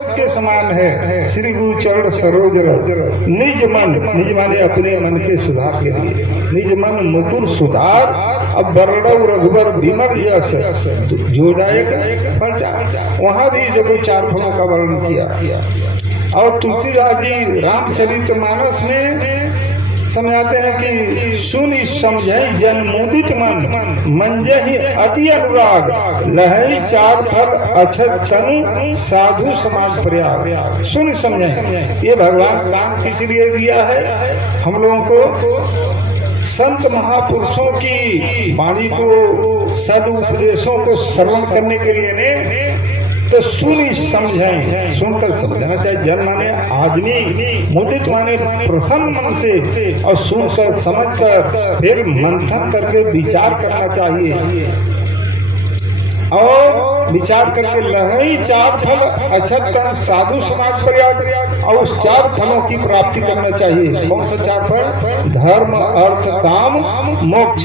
के समान है श्री गुरु चरण सरोज रज। निज माने अपने मन के सुधार के लिए, निज मन मुकुर सुधार। अब बरडव रघुबर विमल यश जोड़ाएगा पर्चा। वहां भी देखो 4 फलों का वर्णन किया। और तुलसीदास जी रामचरितमानस में समझाते हैं कि सुनि समझे जन मुदित मन, मंजहि अति अनुराग, लहई 4 फल अक्षत तनु, साधु समाज प्रयाग। सुनि समझे, ये भगवान काम किस लिए दिया है? हम लोगों को संत महापुरुषों की वाणी को, सदुपदेशों को श्रवण करने के लिए ने तो सुनी समझें, सुनकर समझना चाहिए। जन माने आदमी, मुदित माने प्रसन्न मन से, और सुनकर समझकर फिर मंथन करके विचार करना चाहिए। और विचार करके लहई 4 फल अक्षत तन साधु समाज प्रयाग, और उस 4 फलों की प्राप्ति करना चाहिए। कौन सा 4 फल? धर्म अर्थ काम मोक्ष।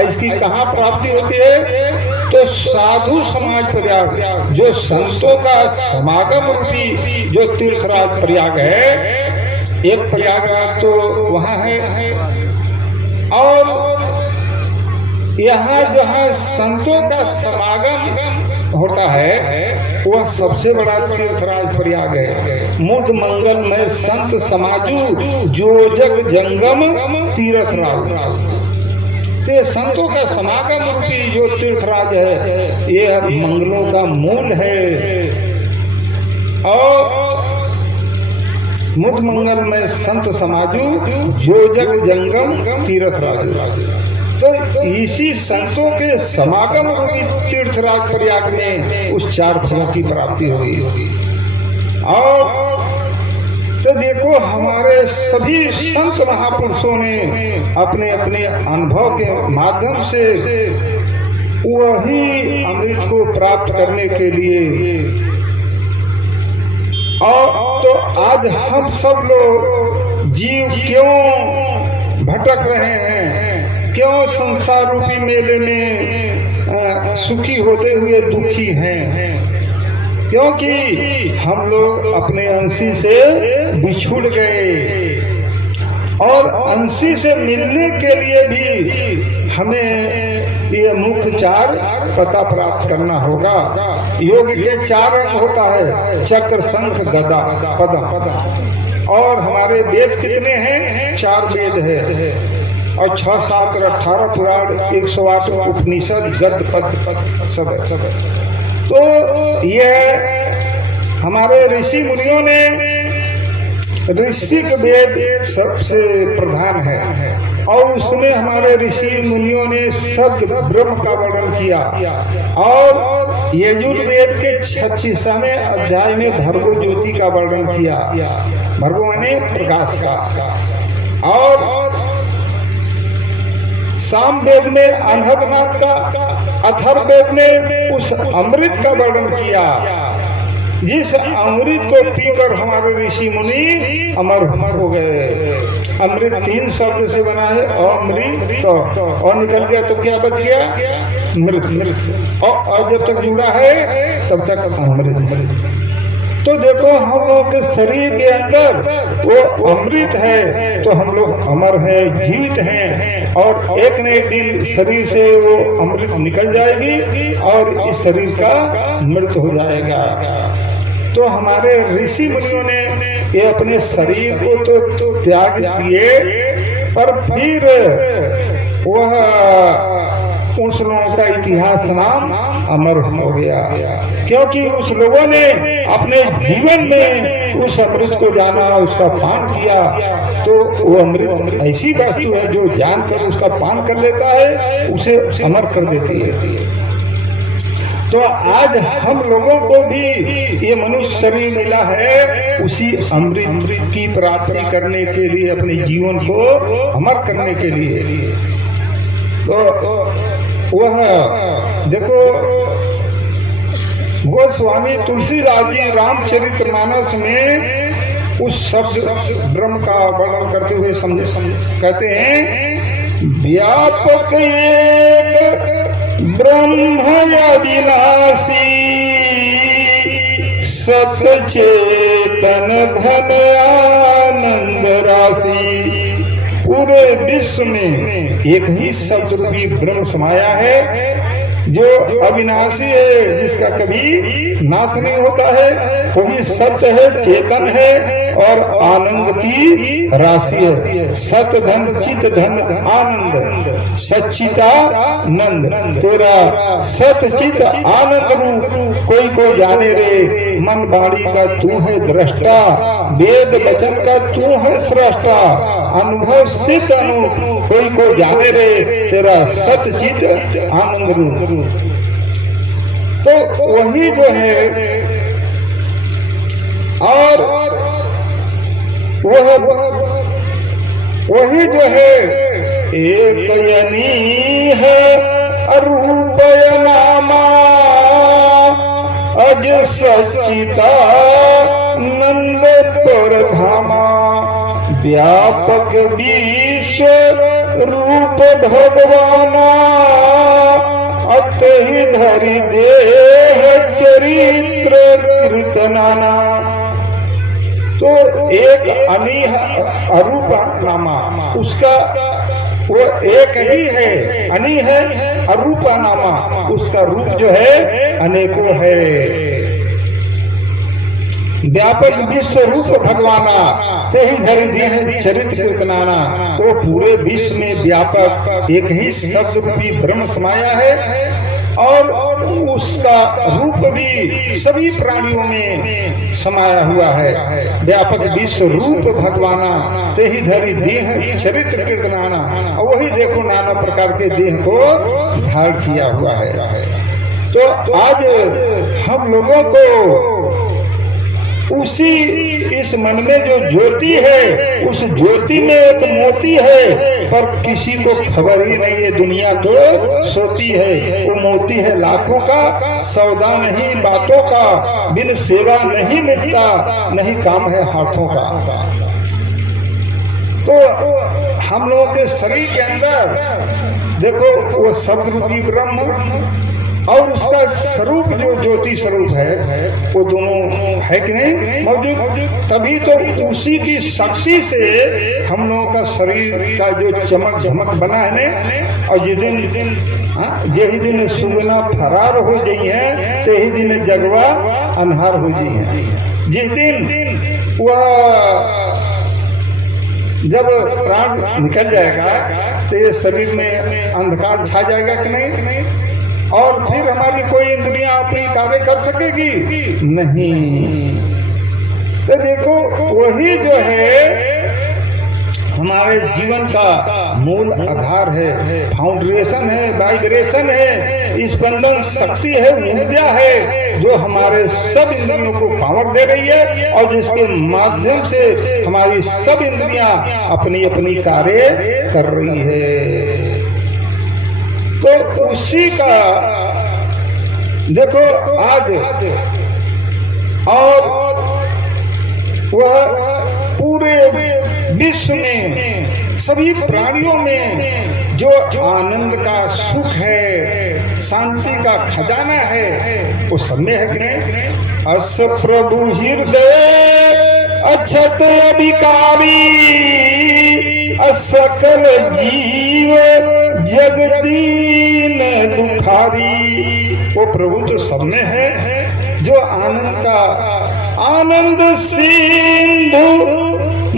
इसकी कहाँ प्राप्ति होती है? तो साधु समाज प्रयाग, जो संतों का समागम रूपी जो तीर्थराज प्रयाग है। एक प्रयागराज तो वहाँ है, और यहाँ जहाँ संतों का समागम होता है वह सबसे बड़ा तीर्थराज प्रयाग है। मुद मंगल में संत समाजू, जो जग जंगम तीर्थराज। ये संतों का समागम रूपी जो तीर्थराज है, ये मंगलों का मूल है। और मुद मंगल में संत समाजू, जो जग जंगम तीर्थराज। तो इसी संतों के समागम रूपी तीर्थराज प्रयाग में उस 4 फलों की प्राप्ति होगी। और तो देखो हमारे सभी संत महापुरुषों ने अपने अपने अनुभव के माध्यम से वही अमृत को प्राप्त करने के लिए, और तो आज हम सब लोग जीव क्यों भटक रहे हैं, क्यों संसार रूपी मेले में सुखी होते हुए दुखी हैं? क्योंकि हम लोग अपने अंशी से बिछुड़ गए, और अंशी से मिलने के लिए भी हमें ये मुख्य 4 पता प्राप्त करना होगा। योग के 4 अंग होता है, चक्र शंख गदा पद्म। और हमारे वेद कितने हैं? 4 वेद है, और 6, 7 और 18 पुराण, 108 उपनिषद, गद्य पद्य सब है। तो ये हमारे ऋषि मुनियों ने, ऋषिक वेद सबसे प्रधान है, और उसमें हमारे ऋषि मुनियों ने शब्द ब्रह्म का वर्णन किया। और यजुर्वेद के 36वें अध्याय में भर्गो ज्योति का वर्णन किया। भर्गो माने प्रकाश का। और साम वेद में अनहदनाथ का, अथर्ववेद में उस अमृत का वर्णन किया, जिस अमृत को पीकर हमारे ऋषि मुनि अमर हो गए। अमृत 3 शब्द से बना है, अमृत, और निकल गया तो क्या बच गया? मृत। और जब तक जुड़ा है तब तक अमृत। तो देखो हम लोग के शरीर के अंदर वो अमृत है, तो हम लोग अमर हैं, जीवित हैं। और एक न एक दिन शरीर से वो अमृत निकल जाएगी, और इस शरीर का मृत्यु हो जाएगा। तो हमारे ऋषि मुनियों ने ये अपने शरीर को तो त्याग दिए, पर फिर वह उस लोगों का इतिहास नाम अमर हो गया, क्योंकि उस लोगों ने अपने जीवन में उस अमृत को जाना, उसका पान किया। तो वो अमृत ऐसी वस्तु है जो जानकर उसका पान कर लेता है, उसे अमर कर देती है। तो आज हम लोगों को भी ये मनुष्य शरीर मिला है, उसी अमृत की प्राप्ति करने के लिए, अपने जीवन को अमर करने के लिए। तो वह देखो गोस्वामी तुलसीदास जी रामचरितमानस में उस शब्द ब्रह्म का वर्णन करते हुए कहते हैं, व्यापक एक ब्रह्म अविनाशी, सतचेतन घन आनंद राशि। पूरे विश्व में एक ही शब्द रूपी ब्रह्म समाया है जो अविनाशी है, जिसका कभी नाश नहीं होता है। वही सत्य है, चेतन है और आनंद की राशि है। सत धन चित धन आनंद, सच्चिदानंद। तेरा सत चित आनंद रूप कोई को जाने रे। मन वाणी का तू है दृष्टा, वेद वचन का तू है सृष्टा। अनुभव सिद्ध अनूप कोई को जाने रे, तेरा सत चित आनंद रूप। तो वही जो है, और वही जो है एक यनी है अरूपय नामा, अज सच्चिता नंद परधामा। व्यापक विश्व रूप भगवाना, अतहि धरि देह चरित्र कीर्तनाना। तो एक अनीह अरूप नामा, उसका वो एक ही है, अनी है अरूप नामा, उसका रूप जो है अनेकों है। व्यापक विश्व रूप भगवाना, ते ही धरि देह चरित्र कीर्तनाना। वो पूरे विश्व में व्यापक एक ही शब्द रूपी ब्रह्म समाया है और उसका रूप भी सभी प्राणियों में समाया हुआ है। व्यापक विश्व रूप भगवाना, ते ही धरि देह चरित्र कीर्तनाना। और वही देखो नाना प्रकार के देह को धारण किया हुआ है। तो आज हम लोगों को उसी इस मन में जो ज्योति है, उस ज्योति में एक मोती है, पर किसी को खबर ही नहीं है। दुनिया तो सोती है, वो मोती है लाखों का, सौदा नहीं बातों का। बिन सेवा नहीं मिलता, नहीं काम है हाथों का। तो हम लोगों के शरीर के अंदर देखो वो शब्द रूपी ब्रह्म और उसका स्वरूप जो ज्योति स्वरूप है, वो दोनों है कि नहीं मौजूद। तभी तो उसी की शक्ति से हम लोगों का शरीर का जो चमक झमक बना है न। और जिस दिन यही दिन सुगना फरार हो गई है, तो यही दिन जगवा अनहार हो गई है। जिस दिन वह जब प्राण निकल जाएगा तो ये शरीर में अंधकार छा जाएगा कि नहीं, और फिर हमारी कोई इंद्रियां अपनी कार्य कर सकेगी नहीं। तो देखो वही जो है हमारे जीवन का मूल आधार है, फाउंडेशन है, वाइब्रेशन है, स्पंदन शक्ति है, ऊर्जा है, जो हमारे सब इंद्रियों को पावर दे रही है और जिसके माध्यम से हमारी सब इंद्रियां अपनी अपनी कार्य कर रही है। तो उसी का देखो आज, और वह पूरे विश्व में सभी प्राणियों में जो आनंद का सुख है, शांति का खजाना है, वो सब में है कि नहीं। अस प्रभु हृदय अक्षत अभिकारी, असकल जीव जगदीन दुखारी। वो प्रभु तो सब में है, जो आनंद का आनंद सिंधु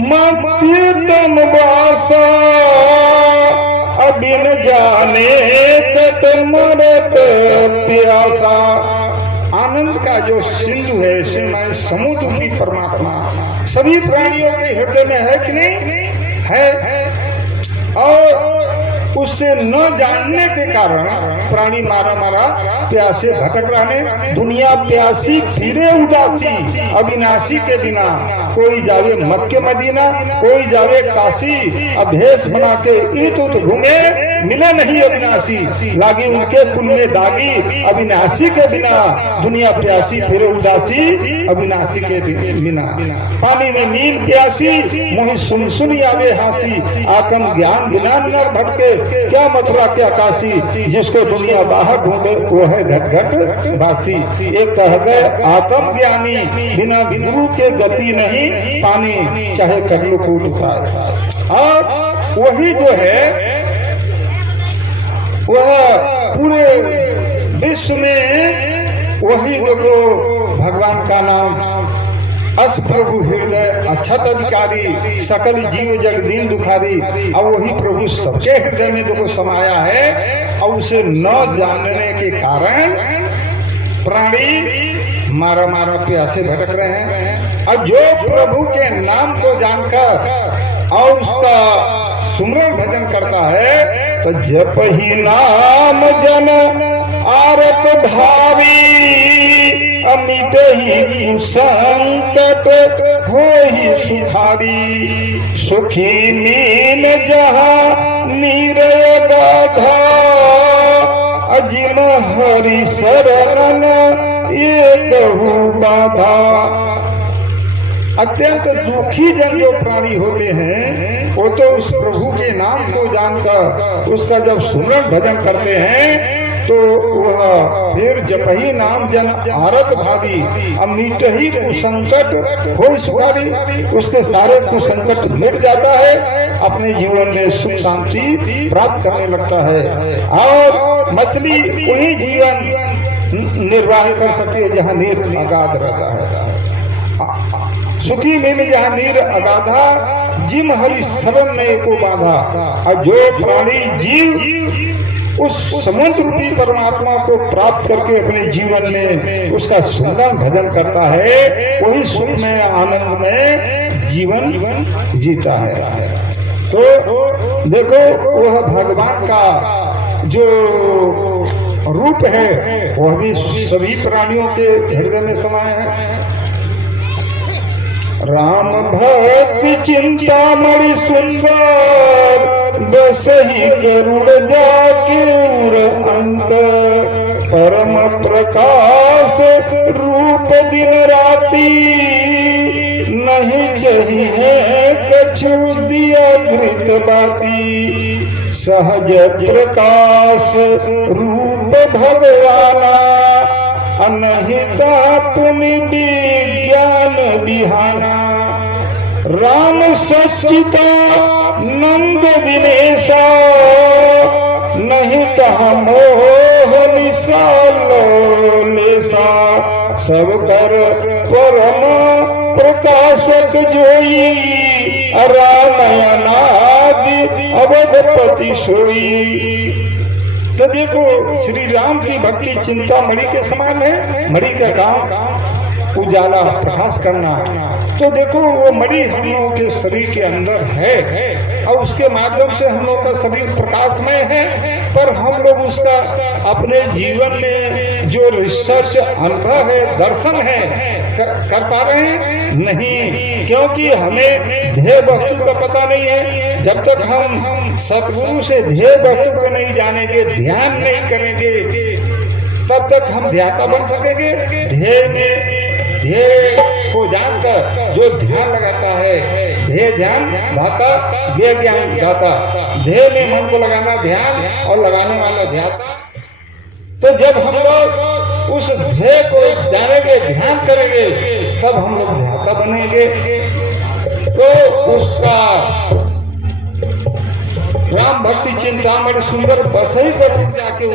मध्यतम वासा, अबिन जाने तत मरत प्यासा। आनंद का जो सिंधु है, सिंधु समुद्र की परमात्मा सभी प्राणियों के हृदय में है कि नहीं है। और उससे न जानने के कारण प्राणी मारा मारा प्यासे भटक रहे। दुनिया प्यासी फिरे उदासी, अविनाशी के बिना। कोई जावे मक्के मदीना, कोई जावे काशी, अभेस बना के ईत उत घूमे, मिले नहीं अविनाशी, लागी उनके कुल में दागी, अविनाशी के बिना दुनिया प्यासी, फिर उदासी अविनाशी के बिना। पानी में मीन प्यासी, मोहि सुन सुन आवे हासी, आत्म ज्ञान बिना नर भटके, क्या मथुरा क्या काशी, जिसको दुनिया बाहर ढूंढे वो है घट घट बासी। एक कह गए आत्म ज्ञानी, बिना गुरु के गति नहीं पानी, चाहे कर लो कूद उपाय। और वही जो है वह पूरे विश्व में वही देखो भगवान का नाम अस प्रभु हृदय अक्षत अधिकारी, सकल जीव जग दीन दुखारी। अब वही प्रभु सबके हृदय में देखो समाया है, और उसे न जानने के कारण प्राणी मारा मारा प्यासे भटक रहे हैं। और जो प्रभु के नाम को जानकर और उसका सुमरन भजन करता है, तो जप ही नाम जन आरत भारी, अमिट ही संकट हो ही सुखारी। सुखी मीन जहाँ नीरय गाधा, अजिम हरि शरण एक बाधा। अत्यंत दुखी जन जो प्राणी होते हैं, वो तो उस प्रभु के नाम को जानकर उसका जब सुमरन भजन करते हैं, तो वह फिर जप ही नाम जन आरत भावी, अमिट ही कुसंकट हो सुखारी। उसके सारे कुसंकट मिट जाता है, अपने जीवन में सुख शांति प्राप्त करने लगता है। और मछली वही जीवन निर्वाह कर सकती है जहाँ नीर अगाध रहता है। सुखी में जहाँ नीर अगाधा, जिम हरि शरण में को बाधा। और जो प्राणी जीव उस समुद्र रूपी परमात्मा को प्राप्त करके अपने जीवन में उसका सुंदर भजन करता है, वही सुख में आनंद में जीवन जीता है। तो देखो वह भगवान का जो रूप है वह भी सभी प्राणियों के हृदय में समाया है। राम भक्ति चिंतामणि सुंदर, बस ही गरुड़ जाके उर अंतर। परम प्रकाश रूप दिन राती, नहीं चाहिए कछु दिया घृत बाती। सहज प्रकाश रूप भगवाना, अनहिता पुनि विज्ञान बिहाना। राम सच्चिता नंद दिनेशा, नहीं कहा मोह निशालो लेसा। सब कर परम प्रकाशक जोई, रामायणादि अवधपति सोई। तो देखो श्री राम की भक्ति चिंता मणि के समान है। मणि का काम उजाला प्रकाश करना। तो देखो वो मणि हम लोगों के शरीर के अंदर है, और उसके माध्यम से हम लोग का शरीर प्रकाशमय है, पर हम लोग उसका अपने जीवन में जो रिसर्च अनुभव है, दर्शन है, कर पा रहे हैं नहीं, क्योंकि हमें ध्येय वस्तु का पता नहीं है। जब तक हम सतगुरु से ध्येय वस्तु को नहीं जानेंगे, ध्यान नहीं करेंगे, तब तक हम ध्याता बन सकेंगे। ध्येय को जानकर जो ध्यान लगाता है, ध्येय ध्यान दाता, ध्येय ज्ञान दाता। ध्येय में मन को लगाना ध्यान, और लगाने वाला ध्याता। तो जब हम लोग उस ध्येय को जानेंगे, ध्यान करेंगे, तब हम लोग ध्याता बनेंगे। तो उसका राम भक्ति चिंतामणि सुंदर बसई कर जाके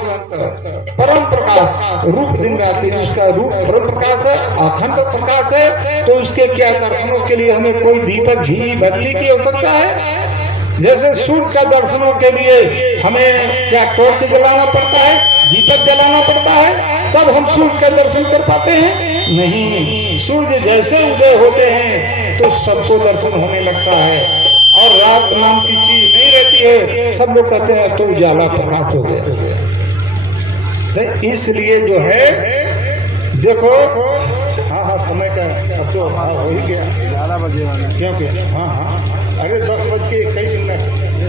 परम प्रकाश रूप दिन रात्रि, उसका रूप परम प्रकाश है, अखंड प्रकाश है। तो उसके क्या दर्शनों के लिए हमें कोई दीपक घी बत्ती की आवश्यकता है? जैसे सूर्य का दर्शनों के लिए हमें क्या टॉर्च जलाना पड़ता है, दीपक जलाना पड़ता है, तब हम सूर्य का दर्शन कर पाते हैं? नहीं, सूर्य जैसे उदय होते हैं तो सबको दर्शन होने लगता है, और रात नाम की चीज नहीं रहती है। सब लोग कहते हैं तो उजाला प्रकाश हो गया। तो इसलिए जो है देखो, हाँ समय का अब तो हो ही गया, 11 बजे वाला, क्योंकि हाँ अरे 10 बज के 21 मिनट,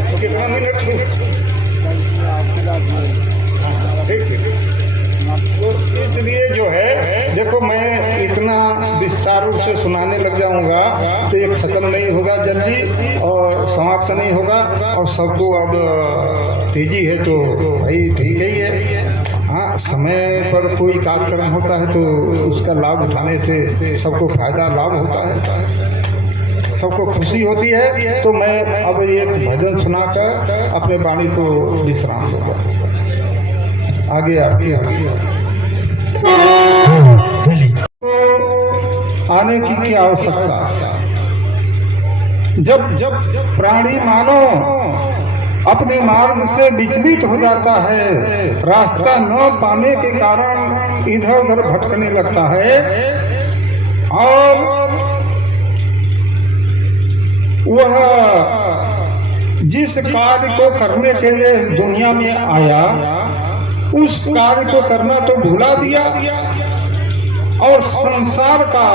तो कितना मिनट ठीक ठीक। तो इसलिए जो है देखो, मैं इतना विस्तार रूप से सुनाने लग जाऊंगा तो ये खत्म नहीं होगा जल्दी और समाप्त नहीं होगा, और सबको अब तेजी है तो भाई ठीक ही है। हाँ, समय पर कोई कार्यक्रम होता है तो उसका लाभ उठाने से सबको फायदा लाभ होता है, सबको खुशी होती है। तो मैं अब एक भजन सुनाकर अपने वाणी को विश्राम दूंगा। आगे आपकी आने की क्या आवश्यकता। जब प्राणी मानो अपने मार्ग से विचलित हो जाता है, रास्ता न पाने के कारण इधर उधर भटकने लगता है, और वह जिस कार्य को करने के लिए दुनिया में आया उस कार्य को करना तो भुला दिया और संसार का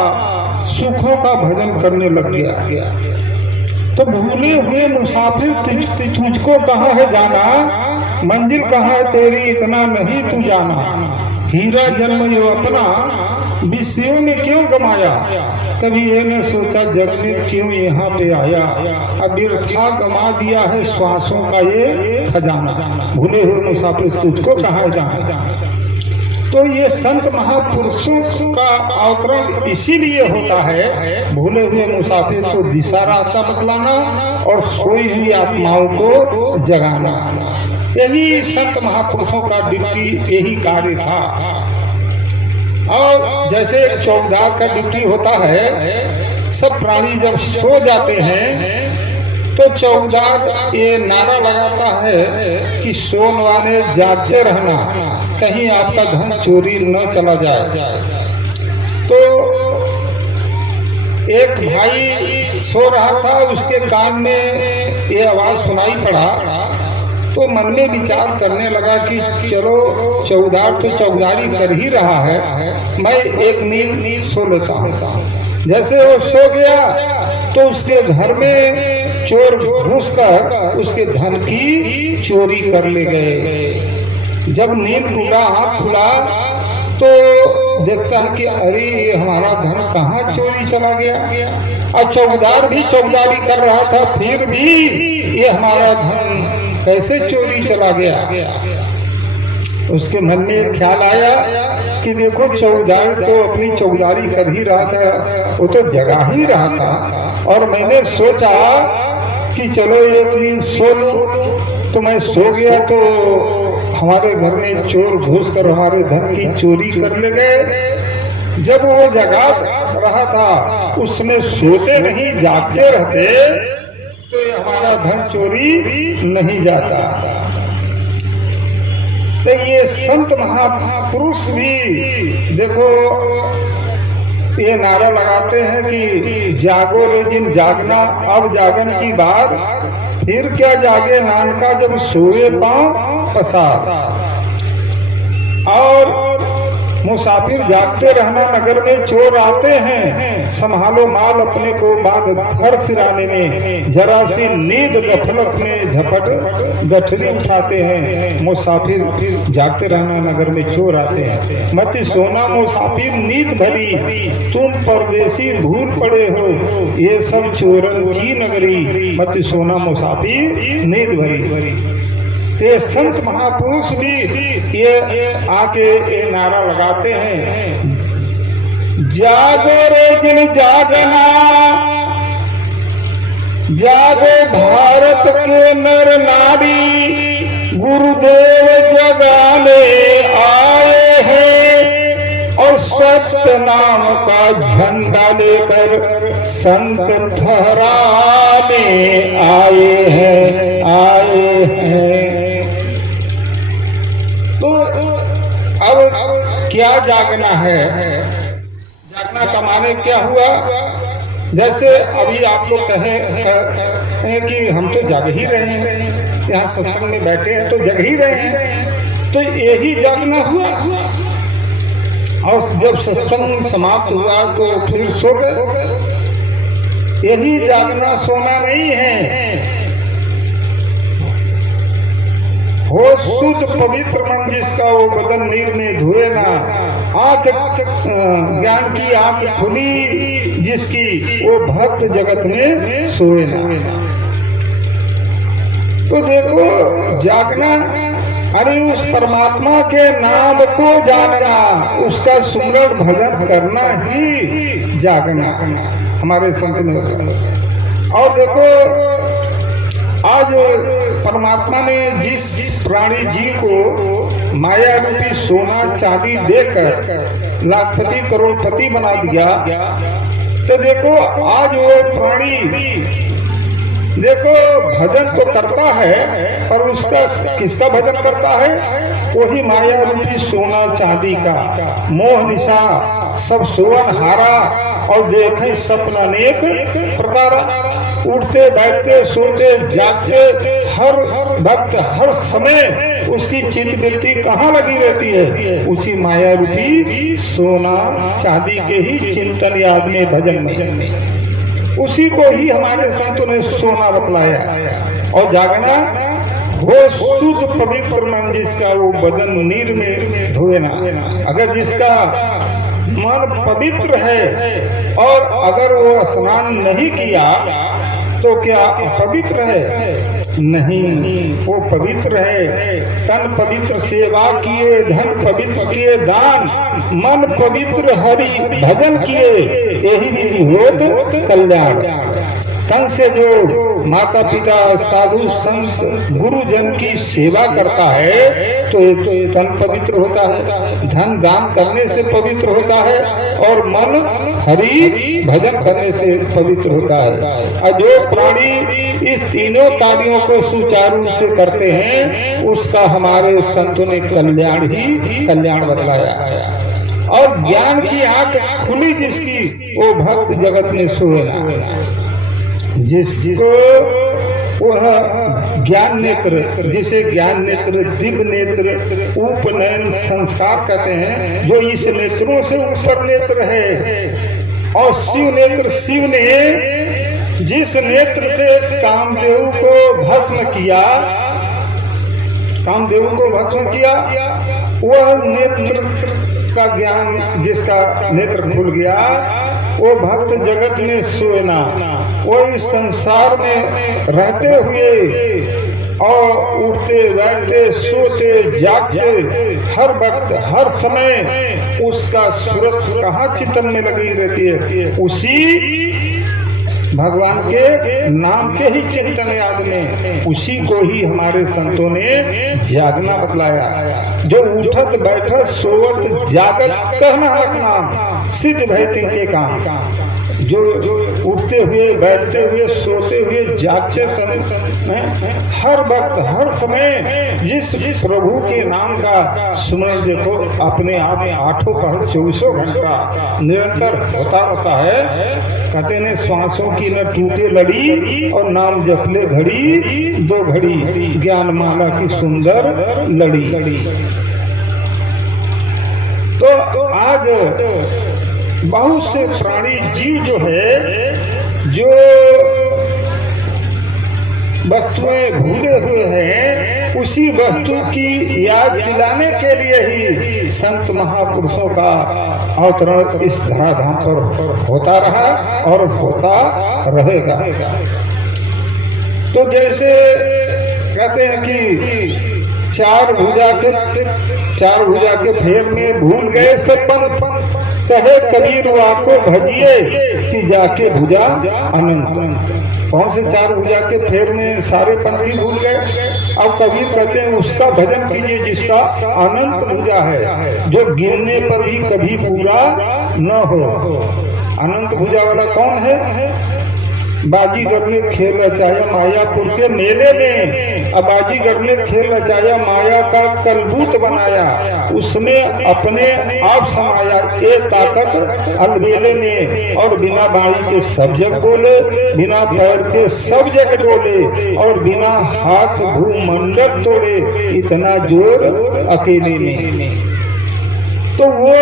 सुखों का भजन करने लग गया। तो भूले हुए मुसाफिर तुझको कहाँ है जाना, मंजिल कहाँ है तेरी इतना नहीं तू जाना। हीरा जन्म यो अपना विषयों ने क्यों गमाया, कभी ये न सोचा जग में क्यों यहाँ पे आया। अब व्यर्था गमा दिया है श्वासों का ये खजाना। भूले हुए मुसाफिर तुझको कहाँ है जाना। तो ये संत महापुरुषों का अवतरण इसीलिए होता है, भूले हुए मुसाफिर को दिशा रास्ता बतलाना और सोई हुई आत्माओं को जगाना। यही संत महापुरुषों का ड्यूटी, यही कार्य था। और जैसे चौकीदार का ड्यूटी होता है, सब प्राणी जब सो जाते हैं तो चौकीदार ये नारा लगाता है कि सोने वाले जागते रहना, कहीं आपका धन चोरी न चला जाए। तो एक भाई सो रहा था, उसके कान में ये आवाज सुनाई पड़ा, तो मन में विचार करने लगा कि चलो चौकीदार तो चौकीदारी कर ही रहा है, मैं एक नींद सो लेता हूँ। जैसे वो सो गया तो उसके घर में चोर घुसकर उसके धन की चोरी कर ले गए। जब नींद टूटा, आँख खुला तो देखता है कि अरे ये हमारा धन कहाँ चोरी चला गया। और चौकीदार भी चौकीदारी कर रहा था, फिर भी ये हमारा धन कैसे चोरी चला गया। उसके मन में एक ख्याल आया कि देखो चौकीदार तो अपनी चौकीदारी कर ही रहा था, वो तो जगा ही रहा था, और मैंने सोचा कि चलो एक नींद सो लूं। तो मैं सो गया तो हमारे घर में चोर घुसकर हमारे धन की चोरी कर ले गए। जब वो जगा रहा था उस समय सोते नहीं जागते रहते तो हमारा धन चोरी नहीं जाता। तो ये संत महापुरुष भी देखो ये नारा लगाते हैं कि जागो रे जिन जागना, अब जागन की बात, फिर क्या जागे नानका जब सोए पांव पसार। और मुसाफिर जागते रहना, नगर में चोर आते हैं, संभालो माल अपने को बांध घर सिराने में, जरा सी नींद गफलत में झपट गठरी उठाते हैं। मुसाफिर जागते रहना, नगर में चोर आते हैं, मत सोना मुसाफिर नींद भरी, तुम परदेसी भूल पड़े हो ये सब चोरन की नगरी, मत सोना मुसाफिर नींद भरी। ते संत महापुरुष भी ये आके ये नारा लगाते हैं, जागो रे जिन जागना, जागो भारत के नर नारी, गुरुदेव जगाने आए हैं और सत्य नाम का झंडा लेकर संत ठहराने आए हैं। तो अब क्या जागना है, जागना का माने क्या हुआ। जैसे अभी आप लोग कहें कि हम तो जग ही रहे हैं, यहाँ सत्संग में बैठे हैं तो जग ही रहे हैं, तो यही जागना हुआ। और जब सत्संग समाप्त हुआ तो फिर सो गए, यही जागना सोना नहीं है। हो शुद्ध पवित्र मन जिसका वो बदन नीर में धोए ना, आंख ज्ञान की आंख खुली जिसकी वो भक्त जगत में सोए ना। तो देखो जागना, अरे उस परमात्मा के नाम को जानना, उसका सुमरण भजन करना ही जागना हमारे संत ने। और देखो आज परमात्मा ने जिस प्राणी जी को माया रूपी सोना चांदी देकर लाखपति करोड़पति बना दिया, तो देखो आज वो प्राणी देखो भजन तो करता है, पर उसका किसका भजन करता है? वही माया रूपी सोना चांदी का, मोह निशा सब सोवन हारा, और देखे सपना अनेक प्रकार, उठते बैठते सोते जागते हर वक्त हर समय उसकी चित्त वृत्ति कहाँ लगी रहती है? उसी माया रूपी सोना चांदी के ही चिंतन याद में भजन में, उसी को ही हमारे संतों ने सोना बतलाया। और जागना वो शुद्ध पवित्र मन जिसका वो बदन नीर में धोए ना। अगर जिसका मन पवित्र है और अगर वो स्नान नहीं किया तो क्या अपवित्र है? नहीं, वो पवित्र है। तन पवित्र सेवा किए, धन पवित्र किए दान, मन पवित्र हरि भजन किए, यही विधि होत कल्याण। तन से जो माता पिता साधु संत गुरुजन की सेवा करता है तो एक तन पवित्र होता है, धन दान करने से पवित्र होता है, और मन हरि भजन करने से पवित्र होता है। और जो प्राणी इस तीनों कार्यों को सुचारू रूप से करते हैं उसका हमारे संतों ने कल्याण ही कल्याण बतलाया। और ज्ञान की आंख खुली जिसकी वो भक्त जगत में सोए ना, जिसको वह ज्ञान नेत्र, जिसे ज्ञान नेत्र, दिव्य नेत्र, उपनयन संस्कार कहते हैं, जो इस नेत्रों से ऊपर नेत्र है। और शिव नेत्र, शिव ने जिस नेत्र से कामदेव को भस्म किया, कामदेव को भस्म किया, वह नेत्र का ज्ञान जिसका नेत्र खुल गया, वो भक्त जगत में सोए ना। वो इस संसार में रहते हुए और उठते बैठते सोते जागते हर वक्त हर समय उसका सूरत कहाँ चिंतन में लगी रहती है? उसी भगवान के नाम के ही चिंतन याद में, उसी को ही हमारे संतों ने जागना बतलाया। जो उठत बैठत सोवत जागत कहना रखना, सिद्ध भय तिनके काम। जो उठते हुए बैठते हुए सोते हुए जागते समय हर वक्त हर समय जिस प्रभु के नाम का सुमरण देखो अपने आप आठों पहर 24 घंटा निरंतर होता रहता है। कहते ने श्वासों की न टूटे लड़ी, और नाम जपले घड़ी दो घड़ी, ज्ञान माला की सुंदर लड़ी। तो आज बहुत से प्राणी जीव जो है, जो वस्तुएं भूले हुए हैं, उसी वस्तु की याद दिलाने के लिए ही संत महापुरुषों का अवतरण इस धराधाम पर होता रहा और होता रहेगा। तो जैसे कहते हैं कि चार भुजा के फेर में भूल गए सब पंथ, कहे कबीर वाको भजिए कि जाके भुजा अनंत। कौन से चार भुजा के फेर में सारे पंथी भूल गए? अब कबीर कहते हैं उसका भजन कीजिए जिसका अनंत भुजा है, जो गिरने पर भी कभी पूरा न हो। अनंत भुजा वाला कौन है? बाजीगर ने खेल रचाया मायापुर के मेले में, अब बाजीगर ने खेल रचाया माया का कलबूत बनाया, उसमें अपने आप समाया ये ताकत अलबेले में, और बिना बाणी के सब जग बोले, बिना पैर के सब जग डोले, और बिना हाथ भूमंडल तोड़े, इतना जोर अकेले में। तो वो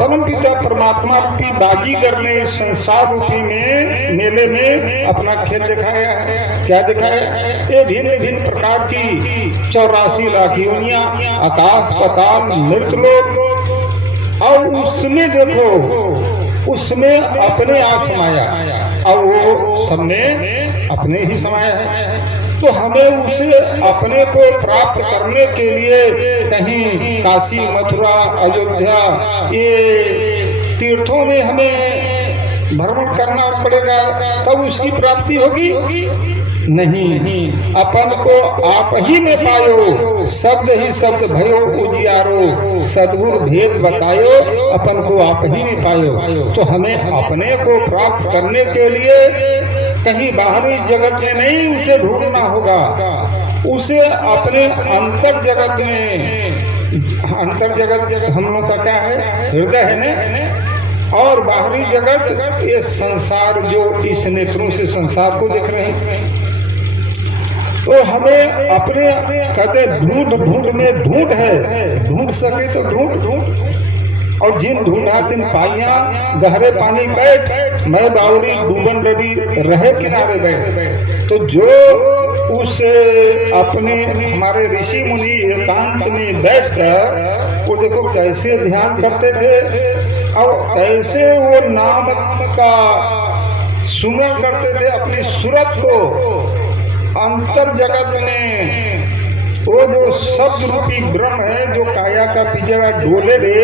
परम पिता परमात्मा रूपी बाजीगर ने इस संसार रूपी में मेले में अपना खेल दिखाया है। क्या दिखाया? ये भिन्न भिन्न प्रकार की 84 लाख योनियां, आकाश पाताल मृतलोक, और उसमें देखो उसमें अपने आप समाया और वो सब में अपने ही समाया है। तो हमें उसे अपने को प्राप्त करने के लिए कहीं काशी मथुरा अयोध्या ये तीर्थों में हमें भ्रमण करना पड़ेगा तब उसकी प्राप्ति होगी? नहीं, अपन को आप ही में पायो, शब्द ही शब्द भयो उजियारो, सद्गुरु भेद बतायो, अपन को आप ही में पायो। तो हमें अपने को प्राप्त करने के लिए कहीं बाहरी जगत में नहीं उसे ढूंढना होगा, उसे अपने अंतर जगत में, अंतर जगत हम लोग का क्या है? हृदय है ना, और बाहरी जगत ये संसार जो इस नेत्रों से संसार को देख रहे हैं। तो हमें अपने कहते ढूंढ में ढूंढ है, ढूंढ सके तो ढूंढ, और जिन ढूंढा तिन पाइया गहरे पानी बैठ, मैं बावरी डूबन रवि रहे किनारे बैठ। तो जो उस अपने हमारे ऋषि मुनि एकांत में बैठकर वो देखो कैसे ध्यान करते थे और कैसे वो नाम का सुमरण करते थे, अपनी सूरत को अंतर जगत में वो जो शब्द रूपी ब्रह्म है, जो काया का पिंजरा डोले रे,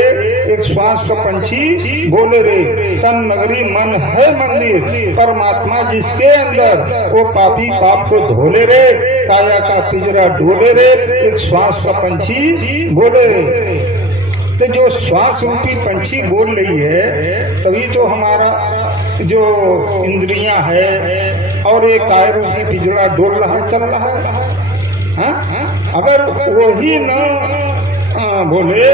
एक श्वास का पंछी बोले रे, तन नगरी मन है मंदिर, परमात्मा जिसके अंदर, वो पापी पाप को धोले रे, काया का पिंजरा डोले रे, एक श्वास का पंछी बोले रे। तो जो श्वास रूपी पंछी बोल रही है तभी तो हमारा जो इंद्रियां है और ये काय रूपी पिंजरा डोल रहा, चल रहा है। अगर वही न बोले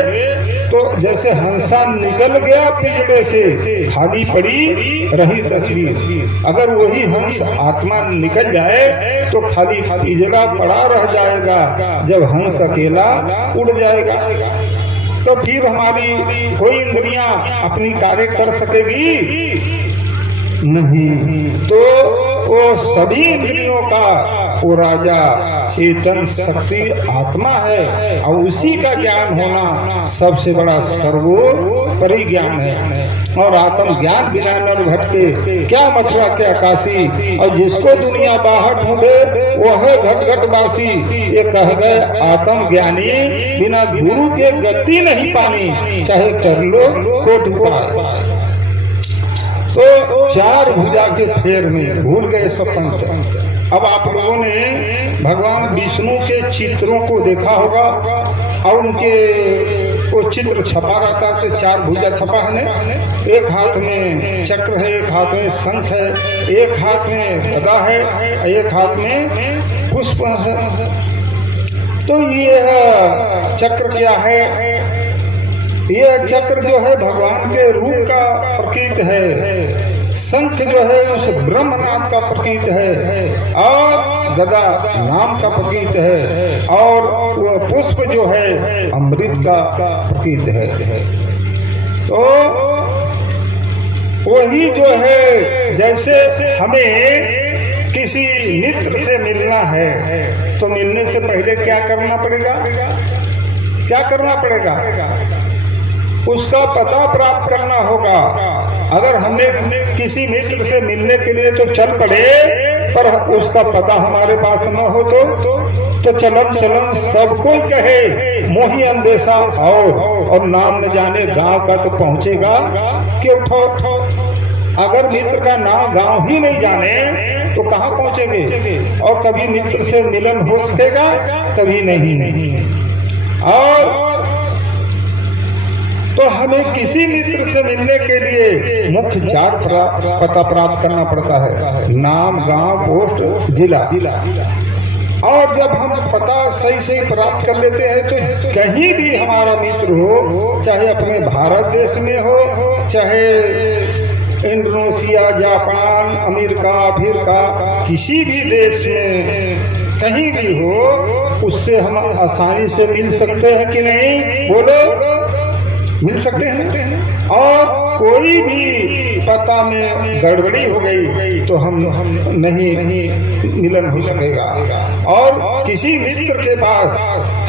तो जैसे हंसा निकल गया पिंजरे से, खाली पड़ी रही तस्वीर। अगर वही हंस आत्मा निकल जाए तो खाली पिंजरा पड़ा रह जाएगा, जब हंस अकेला उड़ जाएगा तो फिर हमारी कोई इंद्रियां अपनी कार्य कर सकेगी नहीं। तो वो सभी इंद्रियों का वो राजा चेतन शक्ति आत्मा है, और उसी का ज्ञान होना सबसे बड़ा सर्वोपरि ज्ञान है। और आत्म ज्ञान बिना नर भटके क्या मथुरा क्या काशी, और जिसको दुनिया बाहर ढूंढे वो है घट घट बासी। ये कह गए आत्म ज्ञानी बिना गुरु के गति नहीं पानी, चाहे कर लो कोटि उपाय। तो चार भुजा के फेर में भूल गए सब पंथ। अब आप लोगों ने भगवान विष्णु के चित्रों को देखा होगा, और उनके वो चित्र छपा रहता है, तो चार भुजा छपा है ना, एक हाथ में चक्र है, एक हाथ में शंख है, एक हाथ में गदा है, एक हाथ में पुष्प है। तो ये चक्र क्या है? ये चक्र जो है भगवान के रूप का प्रतीक है, शंख जो है उस ब्रह्मनाथ का प्रतीक है, और गदा नाम का प्रतीक है, और वो पुष्प जो है अमृत का प्रतीक है। तो वही जो है, जैसे हमें किसी मित्र से मिलना है तो मिलने से पहले क्या करना पड़ेगा? क्या करना पड़ेगा? उसका पता प्राप्त करना होगा। अगर हमें किसी मित्र से मिलने के लिए तो चल पड़े, पर उसका पता हमारे पास न हो तो चलन चलन सबको कहे मोही अंदेशा और नाम न जाने गांव का तो पहुंचेगा क्यों ठो। अगर मित्र का नाम गांव ही नहीं जाने तो कहाँ पहुंचेंगे, और कभी मित्र से मिलन हो सकेगा? कभी नहीं। और तो हमें किसी मित्र से मिलने के लिए मुख्य चार पता प्राप्त करना पड़ता है, नाम, गांव, पोस्ट, जिला। और जब हम पता सही प्राप्त कर लेते हैं तो कहीं भी हमारा मित्र हो, चाहे अपने भारत देश में हो, चाहे इंडोनेशिया, जापान, अमेरिका, अफ्रीका, किसी भी देश में कहीं भी हो, उससे हम आसानी से मिल सकते हैं कि नहीं? बोलो। मिल सकते हैं। और कोई भी पता में गड़बड़ी हो गई तो हम नहीं मिलन हो सकेगा। और किसी मित्र के पास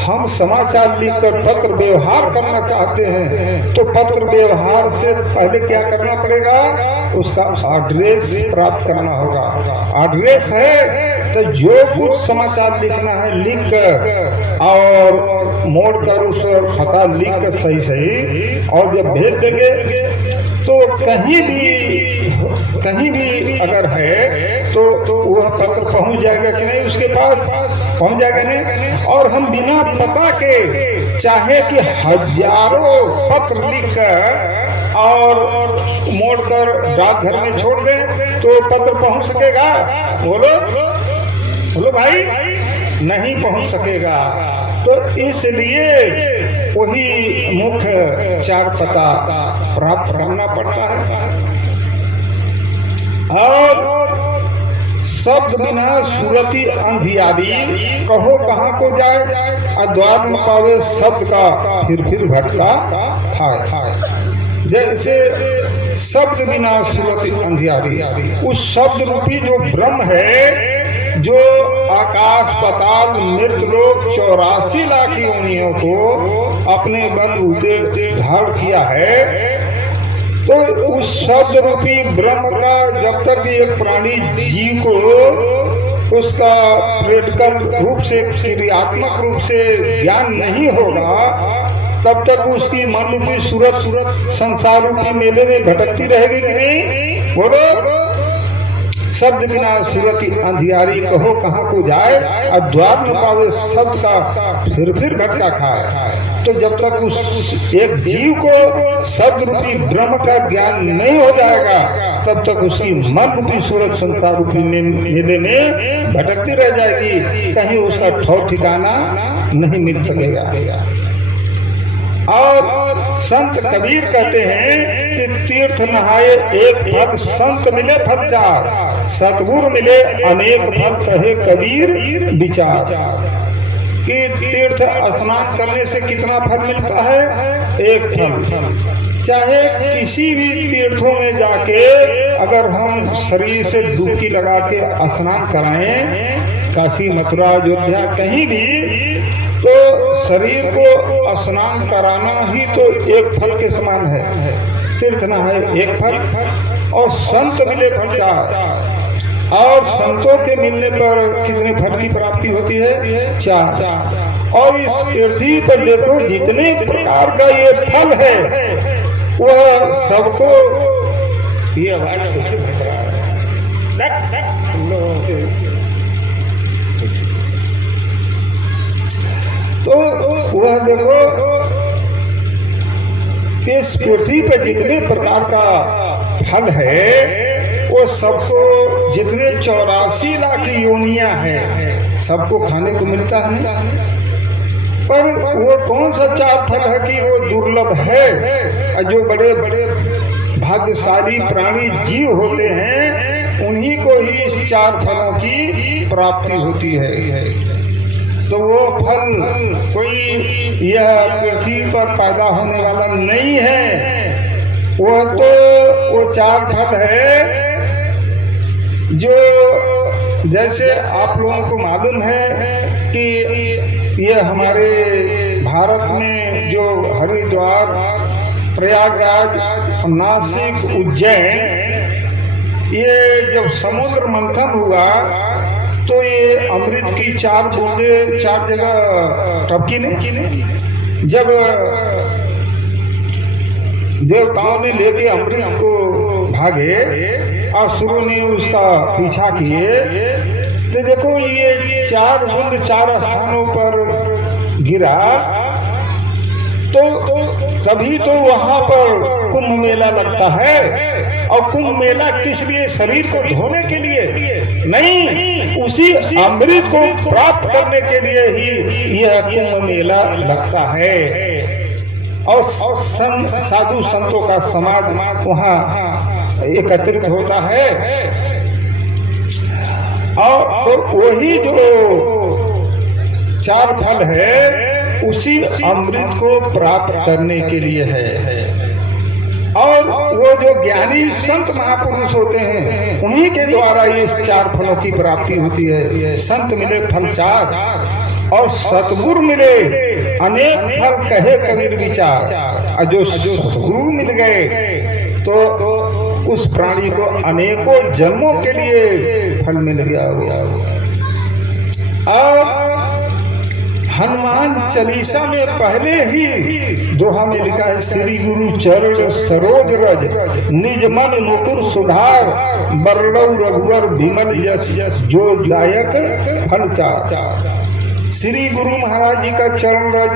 हम समाचार लिखकर पत्र व्यवहार करना चाहते हैं तो पत्र व्यवहार से पहले क्या करना पड़ेगा, उसका एड्रेस प्राप्त करना होगा। एड्रेस है तो जो कुछ समाचार लिखना है लिख कर और मोड़ कर उस पता लिख कर सही और जब भेज देंगे तो कहीं भी अगर है तो वह पत्र पहुंच जाएगा कि नहीं, उसके पास पहुंच जाएगा नहीं। और हम बिना पता के चाहे कि हजारों पत्र लिखकर और मोड़कर डाकघर में छोड़ दें तो पत्र पहुंच सकेगा? बोलो भाई, नहीं पहुंच सकेगा। तो इसलिए वही मुख्य चार पता प्राप्त करना पड़ता है। और शब्द बिना सुरती अंधियारी, कहो कहाँ को जाए, द्वार न पावे शब्द का फिर भटका खाए। जैसे शब्द बिना सुरती अंधियारी, उस शब्द रूपी जो ब्रह्म है, जो आकाश पाताल मृतलोक 84 लाख योनियों को अपने बल उते धारण किया है, तो उस शब्द रूपी ब्रह्म का जब तक एक प्राणी जीव को उसका प्रैक्टिकल रूप से, क्रियात्मक रूप से ज्ञान नहीं होगा, तब तक उसकी मन रूपी सूरत संसार रूपी मेले में भटकती रहेगी कि नहीं? बोलो। शब्द बिना सूरती अंधियारी, कहो कहाँ को जाए, और द्वार न पावे शब्द का फिर भटका खाए। तो जब तक उस एक जीव को शब्द रूपी ब्रह्म का ज्ञान नहीं हो जाएगा तब तक उसकी मन रूपी सूरत संसार रूपी मेले में भटकती रह जाएगी, कहीं उसका ठौर ठिकाना नहीं मिल सकेगा। और संत कबीर कहते हैं कि तीर्थ नहाए एक फल, संत मिले फल चार, सतगुरु मिले अनेक फल, कहे कबीर विचार। कि तीर्थ स्नान करने से कितना फल मिलता है? एक फल। चाहे किसी भी तीर्थों में जाके अगर हम शरीर से डुबकी लगा के स्नान कराएं, काशी मथुरा अयोध्या कहीं भी, तो शरीर को स्नान कराना ही तो एक फल के समान है। तीर्थ नहाए एक फल, और संत मिले फल चार। और संतों के मिलने पर कितने फल की प्राप्ति होती है? चार। और इस पृथ्वी पर देखो जितने प्रकार का ये फल है वह सबको, ये आवाज कैसे बज रहा है? तो वह देखो इस पृथ्वी पर जितने प्रकार का फल है वो सबको, जितने 84 लाख योनियां हैं सबको खाने को मिलता है। पर वो कौन सा चार फल है कि वो दुर्लभ है, और जो बड़े बड़े भाग्यशाली प्राणी जीव होते हैं उन्हीं को ही इस चार फलों की प्राप्ति होती है। तो वो फल कोई यह पृथ्वी पर पैदा होने वाला नहीं है, वो चार फल है जो, जैसे आप लोगों को मालूम है कि ये हमारे भारत में जो हरिद्वार, प्रयागराज, नासिक, उज्जैन, ये जब समुद्र मंथन हुआ तो ये अमृत की 4 बूंदे 4 जगह टपकी ने। जब देवताओं ने लेके अमृत को भागे और शुरू ने उसका पीछा किए, तो देखो ये 4 बूंद 4 स्थानों पर गिरा, तो तभी तो वहां पर कुंभ मेला लगता है। और कुंभ मेला किस लिए? शरीर को धोने के लिए नहीं, उसी अमृत को प्राप्त करने के लिए ही यह कुंभ मेला लगता है। और साधु संतों का समाज वहाँ एकत्रित होता है। और तो वही जो 4 फल है उसी अमृत को प्राप्त करने के लिए है। और वो जो ज्ञानी संत महापुरुष होते हैं उन्हीं के द्वारा ये 4 फलों की प्राप्ति होती है। संत मिले फल 4 और सतगुरु मिले अनेक फल कहे कबीर विचार। और जो सतगुरु मिल गए तो उस प्राणी को अनेकों जन्मों के लिए फल मिल गया। और हनुमान चालीसा में पहले ही दोहा में लिखा है, श्री गुरु चरण सरोज रज निज मन मुकुर सुधार बरड़ऊ रघुवर विमल यश जो दायक फल चार। श्री गुरु महाराज जी का चरण रज